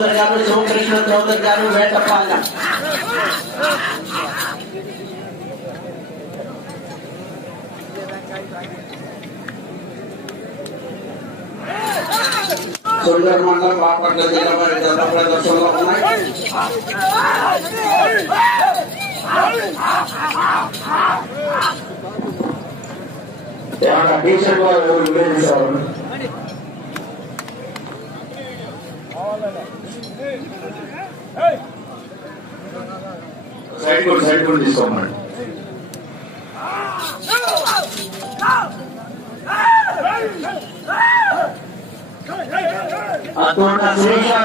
శివకృష్ణ చౌదరి గారు వేటపాలెం. సుందర్ మండలం బాపట్ల జిల్లా వారి జత ప్రదర్శనలో ఉన్నాయి. టీషర్ట్ వాళ్ళు విభజించారు. సైడ్ కూడా తీసుకోమండి.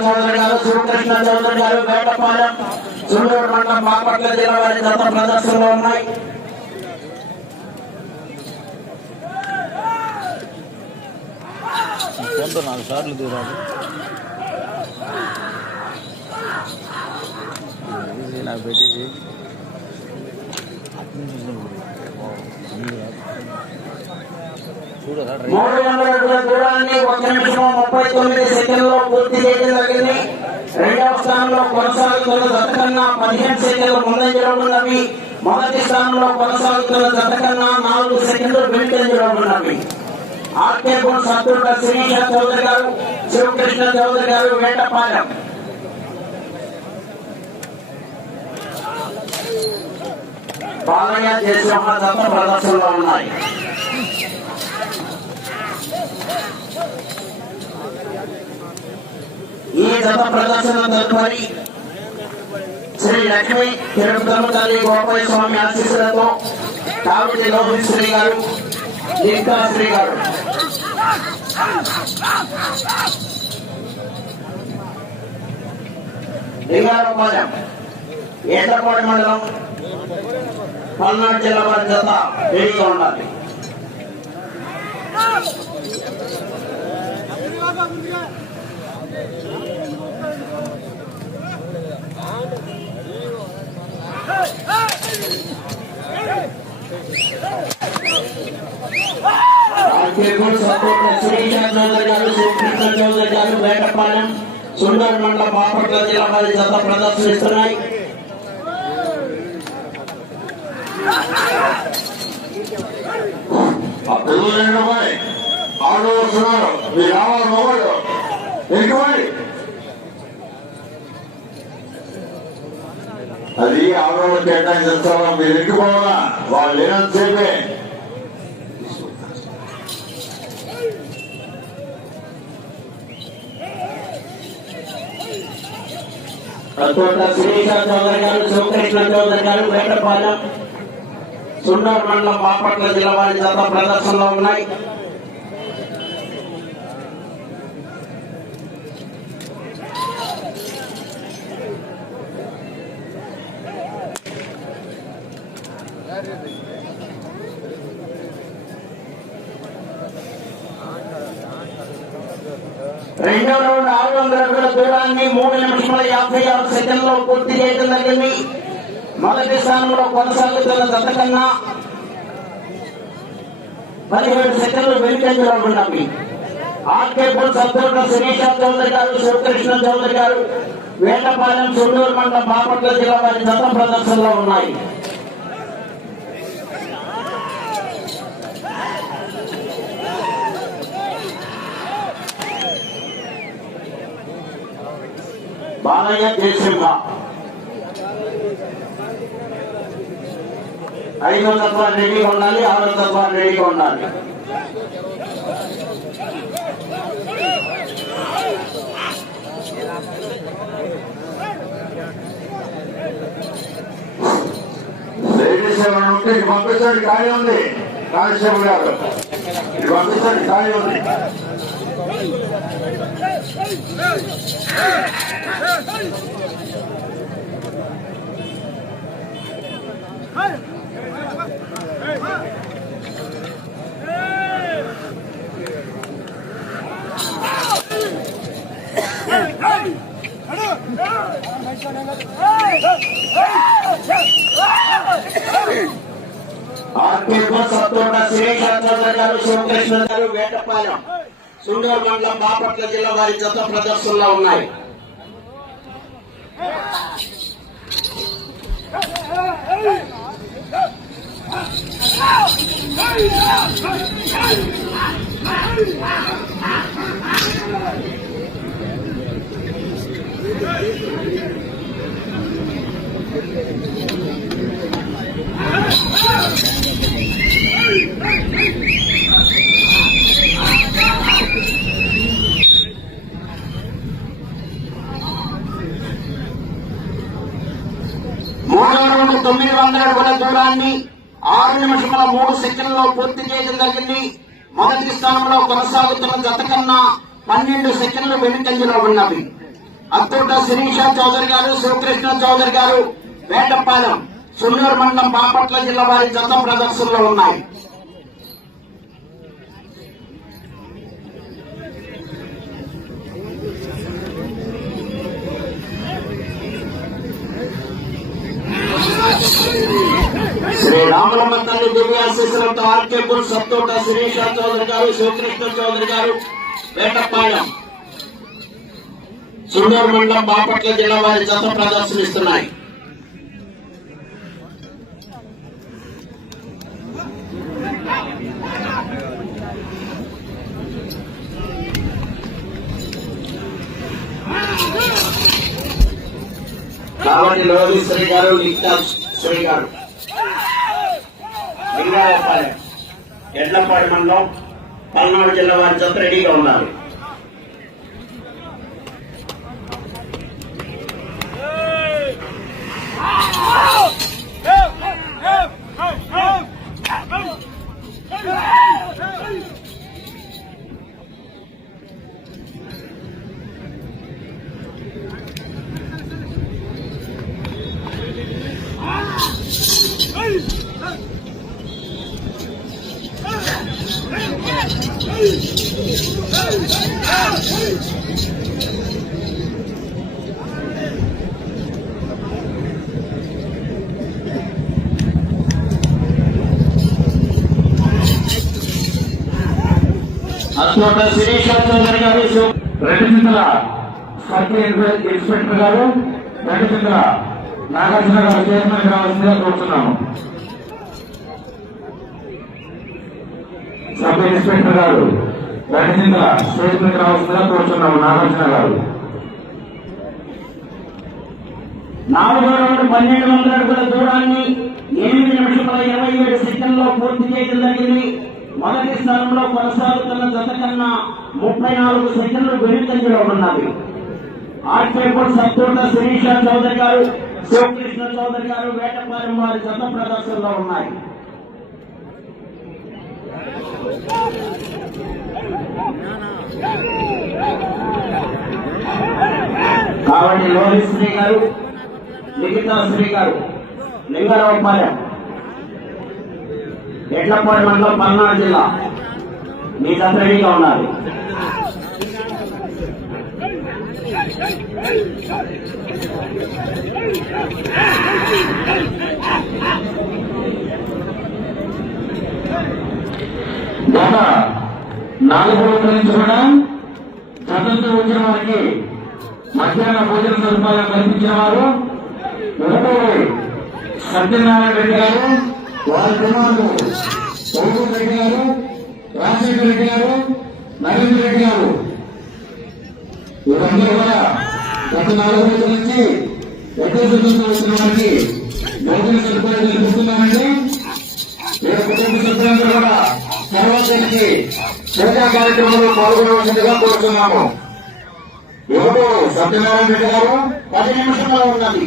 చౌదరి గారు శివకృష్ణ చౌదరి గారు వేటపాలెం సుందూరు మండలం బాపట్ల జిల్లా వారి జత ప్రదర్శనలో ఉన్నాయి. నాలుగు సార్లు దూరాడు నాకు పెట్టేసి 300 అడుగుల దూరాన్ని 1 నిమిషం 39 సెకండ్లో పూర్తి చేయడం జరిగింది. రెండవ స్థానంలో కొనసాగుతున్న జత కన్నా 15 సెకండ్లు ముందంజలో ఉన్నవి. మొదటి స్థానంలో కొనసాగుతున్న జత కన్నా 4 సెకండ్లు వెనుకంజలో ఉన్నవి. ఆర్కే బోన్ సత్తుల శ్రీనిష చౌదరి గారు శివకృష్ణ చౌదరి గారు వేటపాలెం. బాలయ్య జయసింహ జత ప్రదర్శనలో ఉన్నాయి. ఈ జత ప్రదర్శన తదుపరి శ్రీ లక్ష్మి తిరుపతి తల్లి గోపాల స్వామి ఆశీస్సులతో కావిడి లోహిత్ శ్రీ గారు లింకా శ్రీ గారు లింగారపాలెం ఏటపాడు మండలం పల్నాడు జిల్లా వారి జత రెడీగా ఉండాలి. చౌదరి గారు శివకృష్ణ చౌదరి గారు వేటపాలెం సుందర్ మండలం బాపట్ల జిల్లా వారి జత ప్రదర్శనిస్తున్నాయి. అది ఆడవాళ్ళు కేటాయించాలా మీరు ఎక్కిపోవాలా వాళ్ళు లేనంతసేపే శ్రీనిష చౌదరి గారు శివకృష్ణ చౌదరి గారు వేటపాలెం సుందూరు మండలం బాపట్ల జిల్లా వారి జత ప్రదర్శనలో ఉన్నాయి. రెండవ రౌండ్ 600 అడుగుల దూరాన్ని 3 నిమిషముల 56 సెకండ్లో పూర్తి చేయడం జరిగింది. మొదటి స్థానంలో కొనసాగుతున్న జత కన్నా 17 సెకండ్లు వెనుకంజలో ఉన్నవి. ఆర్కే బోన్ సత్తుల శ్రీనిష చౌదరి గారు శివకృష్ణ చౌదరి గారు వేటపాలెం సుందూరు మండలం బాపట్ల జిల్లా వారి జత ప్రదర్శనలో ఉన్నాయి. బాలయ్య జయసింహ 5వ తత్వ రెడీగా ఉండాలి. 6వ తత్వ రెడీగా ఉండాలి. లేడీస్ ఎవరైనా ఉంటే ఇది పంపించండి, ఖాళీ ఉంది. కానిస్టేబుల్ గారు ఇది పంపించండి, ఖాళీ ఉంది. శివకృష్ణ గారు వేటపాలెం సుందూరు మండలం బాపట్ల జిల్లా వారి జత ప్రదర్శనలో ఉన్నాయి. మూడో రౌండ్ 900 అడుగుల దూరాన్ని 6 నిమిషముల 3 సెకండ్లలో పూర్తి చేయడం జరిగింది. మొదటి స్థానంలో కొనసాగుతున్న జత కన్నా 12 సెకండ్లు వెనుకంజలో ఉన్నవి. అత్తోట శిరీష చౌదరి గారు, శివకృష్ణ చౌదరి గారు, వేటపాలెం, సున్నూరు మండలం, బాపట్ల జిల్లా వారి జత ప్రదర్శనలో ఉన్నాయి. శ్రీ రామలమ్మ తల్లి దివ్యాశీస్సులతో ఆర్కే బుల్ సత్తోట శిరీష చౌదరి గారు, శివకృష్ణ చౌదరి గారు, వేటపాలెం, సున్నూరు మండలం, బాపట్ల జిల్లా వారి జత ప్రదర్శనిస్తున్నాయి. కాబట్టి లోకేశ్వరి గారు, శ్రీ గారు, లింగాయపాలెం, ఎడ్లపాడు మండలం, పల్నాడు జిల్లా వారి జత రెడీగా ఉన్నారు. అత్తోట శిరీష చౌదరి గారు, రెడ్డిచింతల సర్కిల్ ఇన్స్పెక్టర్ గారు, రెడ్డిచింతల నాగార్జున గారు చైర్మన్ రావాల్సిందిగా కోరుతున్నాము. సబ్ ఇన్స్పెక్టర్ గారు, రెడ్డిచింతల చైర్మన్ రావాల్సిందిగా కోరుతున్నాము. నాగార్జున గారు. 4వ రౌండ్ 1200 అడుగుల దూరాన్ని 8 నిమిషముల 27 సెకండ్లలో పూర్తి చేయడం జరిగింది. మొదటి స్థానంలో కొనసాగుతున్న జత కన్నా 34 సెకండ్లు వెనుకంజలో ఉన్నవి. ఆర్కేపూర్ సత్తోట శిరీష చౌదరి గారు, శివకృష్ణ చౌదరి గారు, వేటపాలెం వారి జత ప్రదర్శనలో ఉన్నాయి. కాబట్టి లోహిత్ శ్రీ గారు, లిఖితా శ్రీ గారు, లింగారావుపాలెం, ఎడ్లపాడు మండలం, పల్నాడు జిల్లా మీ జత రెడీగా ఉన్నారు. గత 4 రోజుల నుంచి కూడా స్వతంత్రం వచ్చిన వారికి మధ్యాహ్న భోజన సదుపాయం కల్పించిన వారు సత్యనారాయణ రెడ్డి గారు, వారి కుమారులు సౌకర్ రెడ్డి గారు, రాజశేఖర రెడ్డి గారు, నరేంద్ర రెడ్డి గారు, వీరందరూ కూడా గత 4 రోజుల నుంచి స్వతంత్రం వచ్చిన వారికి భోజన సదుపాయం కల్పిస్తున్నారండి. మీరు కుటుంబ సభ్యులందరూ కూడా సర్వోదయానికి పూజా కార్యక్రమంలో పాల్గొనవలసిందిగా కోరుతున్నాము. ఎవరు సత్యనారాయణ రెడ్డి గారు 10 నిమిషంలో ఉన్నది.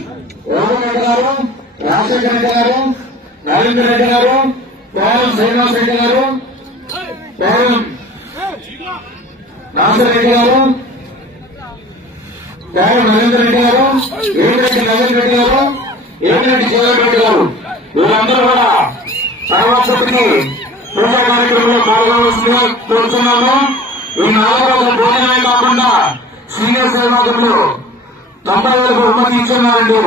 రఘువీర్ రెడ్డి గారు, రాజశేఖర రెడ్డి గారు, నరేంద్ర రెడ్డి గారు, పేరం శ్రీనివాస్ రెడ్డి గారు, పేరం రాజరెడ్డి గారు, పేరం నరేంద్ర రెడ్డి గారు, ఏమిరెడ్డి నరేంద్ర రెడ్డి గారు, ఏమిరెడ్డి జగన్ రెడ్డి గారు, వీరందరూ కూడా సర్వోత్పత్తికి పూజా కార్యక్రమంలో పాల్గొనవలసిందిగా కోరుతున్నాము. ఈ 4 రోజుల భోజనమే కాకుండా సీనియర్ సేవాకులు 90,000 బహుమతి ఇస్తున్నారండి.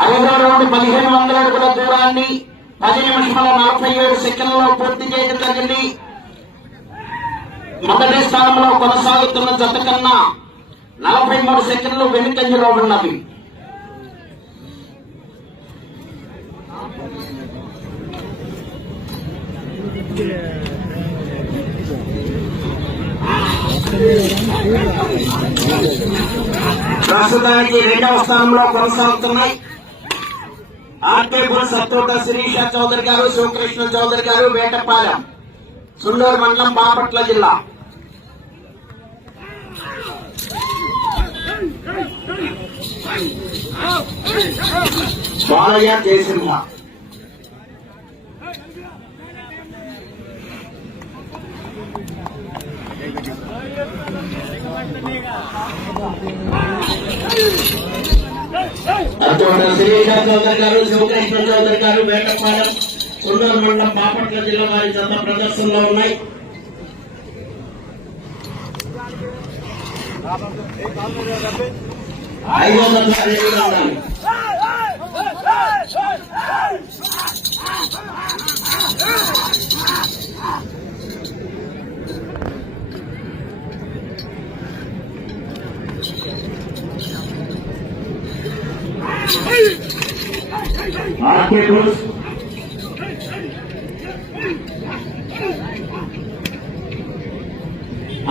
ఐదో రౌండ్ 1500 అడుగుల దూరాన్ని 10 నిమిషాల 47 సెకండ్లలో పూర్తి చేయడం జరిగింది. మొదటి స్థానంలో కొనసాగుతున్న జత కన్నా 43 సెకండ్లు వెనుకంజలో ఉన్నవి. ప్రస్తుతానికి రెండవ స్థానంలో కొనసాగుతున్నాయి ఆర్కే బుల్స్ సత్తోట శిరీష చౌదరి గారు, శివకృష్ణ చౌదరి గారు, వేటపాలెం, సుండూరు మండలం, బాపట్ల జిల్లా. బాలయ్య జయసింహ. శిరీష చౌదరి గారు, శివకృష్ణ చౌదరి గారు, వేటపాలెం, సుండూరు మండలం, బాపట్ల జిల్లా వారి జత ప్రదర్శనలో ఉన్నాయి. ఐదో జత రెడీగా ఉండాలి.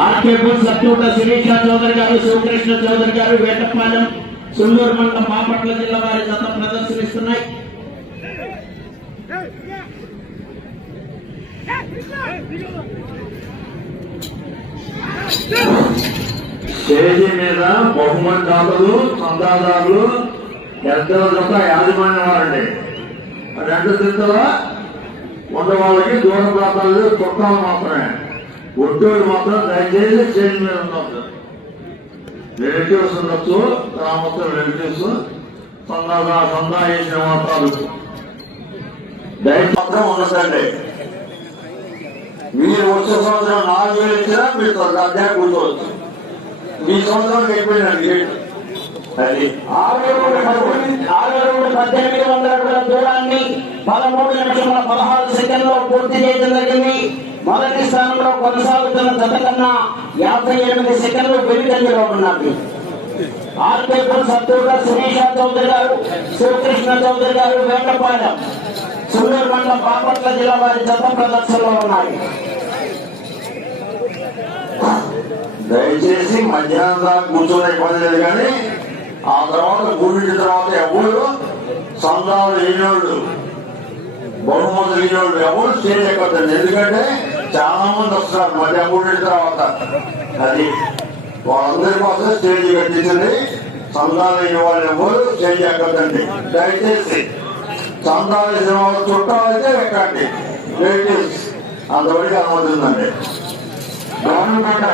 ఆర్కే బుల్స్ సత్తోట శిరీష చౌదరి గారు, శివకృష్ణ చౌదరి గారు, వేటపాలెం, సుండూరు మండలం, బాపట్ల జిల్లా వారి జత ప్రదర్శనిస్తున్నాయి. స్టేజీ మీద బహుమతి దాతలు, చందాదారులు, ఎద్దల జత యాజమాన్యం వారండి. రెండు దిశలా ఉన్న వాళ్ళకి దూర ప్రాంతాలు చుట్టాలు మాత్రమే, ఒడ్డోళ్ళు మాత్రం దయచేసి స్టేజ్ మీద ఉండవచ్చు. రిలేటివ్స్ ఉండొచ్చు, గ్రామస్తుల రిలేటివ్స్, సందా చేసిన మాత్రాలు దయచేసి మాత్రం ఉండదండి. మీరు వచ్చే సంవత్సరం 4000 ఇచ్చినా మీరు అధ్యాయ కూర్చోవచ్చు. మీ సంవత్సరం అయిపోయిందండి. అది 1800 అడుగుల దూరాన్ని 13 నిమిషాల 16 సెకండ్లో పూర్తి చేయడం జరిగింది. మొదటి స్థానంలో కొనసాగుతున్న జత కన్నా 58 సెకండ్లు వెనుకంజలో ఉన్నది. ఆర్కే బుల్స్ సత్తోట శిరీష చౌదరి గారు, శివకృష్ణ చౌదరి గారు, వేటపాలెం, సుండూరు మండలం, బాపట్ల జిల్లా వారి జత ప్రదర్శనలో ఉన్నాయి. దయచేసి మధ్యాహ్నం దాకా కూర్చొని ఇబ్బంది లేదు, కానీ ఆ తర్వాత గుడికి తర్వాత ఎవరు సందాలు లేనివాళ్ళు, బహుమతులు లేనివాళ్ళు ఎవరు స్టేజ్ ఎక్కద్దండి. ఎందుకంటే చాలా మంది వస్తున్నారు మధ్య గుడి తర్వాత. అది వాళ్ళందరి కోసం స్టేజ్ కట్టించండి. సందాలు లేని వాళ్ళు ఎవరు స్టేజ్ ఎక్కద్దండి. దయచేసి సందాలు వేసిన వాళ్ళు చుట్టాలైతే ఎక్కండి. రిలేటివ్స్ అంతవరకు అనుమతి ఉందండి. గవర్నమెంట్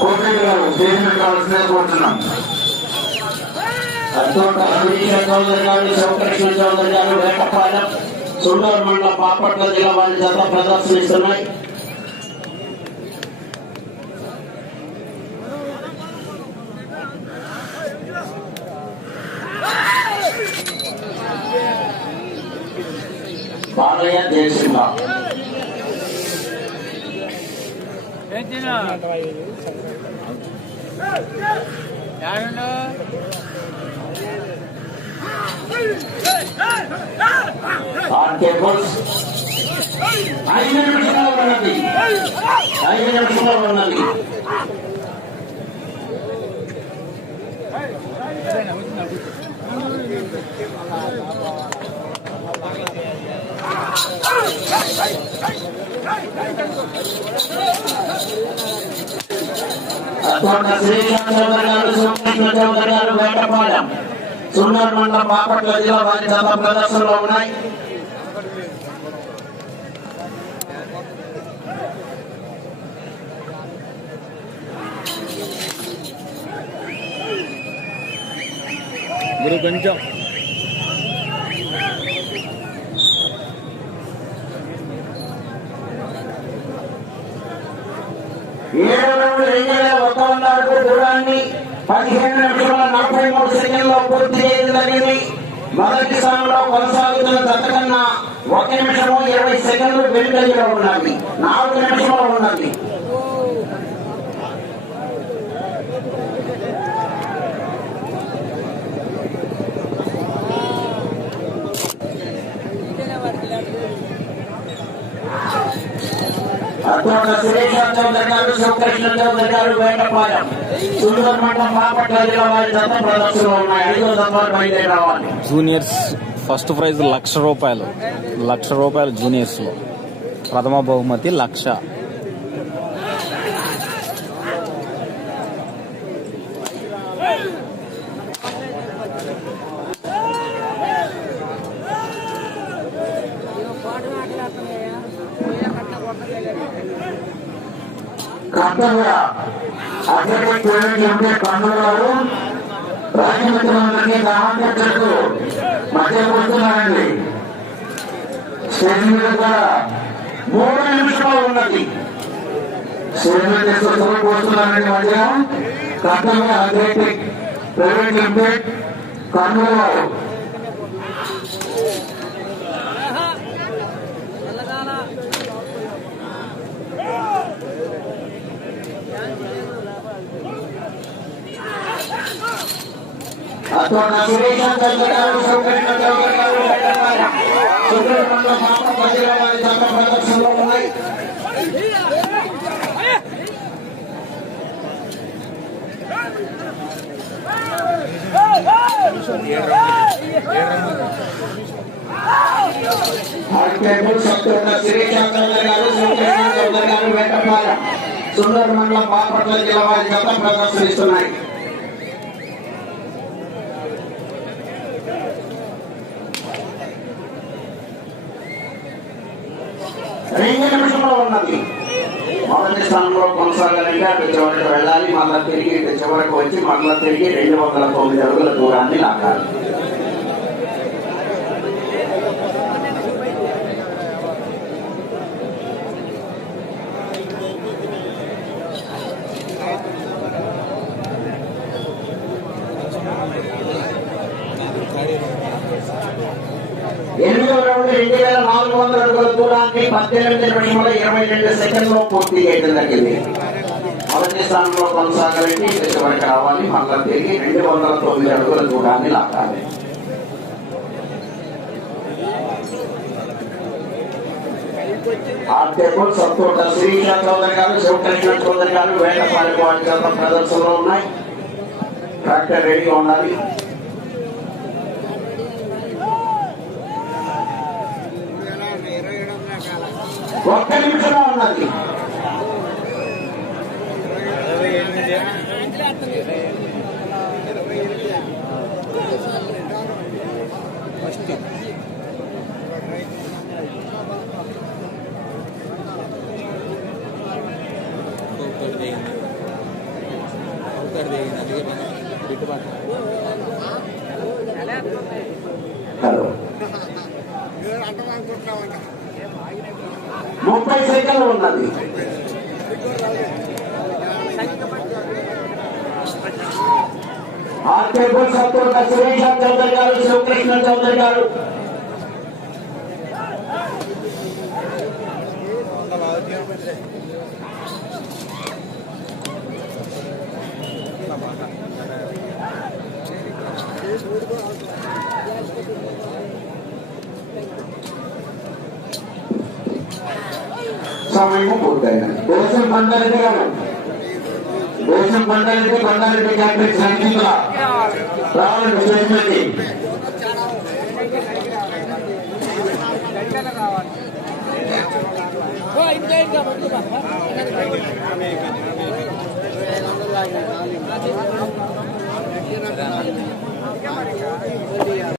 కోటి గారు స్టేజ్ మీద కావాల్సిందే కోరుతున్నాం. సత్తోట శిరీష చౌదరి గారు, శివకృష్ణ చౌదరి గారు, వేటపాలెం, సుండూరు మండలం, బాపట్ల జిల్లా వారి జత ప్రదర్శనిస్తున్నాయి. బాలయ్య జయసింహ. ఆర్కే బుల్స్ 5 నిమిషాలు ఉన్నది. 5 నిమిషాలు ఉన్నది. సత్తోట శిరీష చౌదరి గారు, శివకృష్ణ చౌదరి గారు, వేటపాలెం, సుండూరు మండలం, బాపట్ల జిల్లా వారి జత ప్రదర్శనలో ఉన్నాయి. కొంచెం 7,200 అడుగుల దూరాన్ని 15 నిమిషాల 43 సెకండ్లో పూర్తి చేయడం జరిగింది. మొదటి స్థానంలో కొనసాగుతున్న జత కన్నా 1 నిమిషము 20 సెకండ్లు వెనుకంజలో ఉన్నది. 4 నిమిషంలో ఉన్నది. అక్కడ సురేష్ చౌదరి గారు, శివకృష్ణ చౌదరి గారు, వేటపాలెం సుందర్ మండలం బాపట్ల జిల్లా వారి జత ప్రదర్శనలో ఉన్నాయి. 5వ దఫాలు బయలుదేరి రావాలి. Juniors first prize ₹1,00,000. ₹1,00,000 జూనియర్స్ లో. ప్రథమ బహుమతి 1,00,000. కర్తవ్య అథ్లెటిక్ ప్రైవేట్ లిమిటెడ్ కర్నూలు వారు రాజమండ్రి గ్రామాధ్యక్షులకు మధ్య కూర్చున్నారండి. స్టేజ్ మీద కూడా 3 నిమిషాలు ఉన్నది. స్టేజ్ మీద తీసుకొచ్చి కూర్చున్నారండి. మధ్య కర్తవ్య అథ్లెటిక్ ప్రైవేట్ లిమిటెడ్ కర్నూలు వారు. అక్కడ సురేష్ చౌదరి గారు, శివకృష్ణ చౌదరి గారు, వేటపాలెం సుబ్రహ్మణ్యం బాపట్ల జిల్లా వారి జత ప్రదర్శనలో ఉన్నాయి. సురేష్ చౌదరి గారు, శివకృష్ణ చౌదరి గారు, వేటపాలెం సుందర్ మండలం బాపట్ల జిల్లా వారి జత ప్రదర్శనిస్తున్నాయి. 2 నిమిషంలో ఉన్నది. మొదటి స్థానంలో కొనసాగాలంటే అటు చివరికి వెళ్ళాలి, మళ్ళా తిరిగి ఇటు చివరికి వచ్చి మళ్ళా తిరిగి 209 అడుగుల దూరాన్ని లాగాలి. ఎనిమిదవ రౌండ్ 2,400 అడుగుల దూరాన్ని 18 నిమిషముల 22 సెకండ్లో పూర్తి చేయడం జరిగింది. మొదటి స్థానంలో కొనసాగాలంటే ఇటు చివరికి రావాలి, మళ్ళా తిరిగి 209 అడుగుల దూరాన్ని లాగాలి. ఆర్టేబుల్ సత్తోట శ్రీష చౌదరి గారు, శివకృష్ణ చౌదరి గారు, వేటపాలెం వారి జత ప్రదర్శనలో ఉన్నాయి. ట్రాక్టర్ రెడీగా ఉండాలి. ఒక్క నిమిషంలో ఉన్నది. హలో 30 సెకండ్లు ఉన్నది. ఆర్కేబుల్ సత్తోట సురేష్ చౌదరి గారు, శివకృష్ణ చౌదరి గారు, సమయము పూర్తయినది. దేశం బండారెడ్డి గారు, దేశం బండారెడ్డి, బండారెడ్డి క్యాటరింగ్ సంగీతుల రావాలండి స్టేజ్ మీదకి.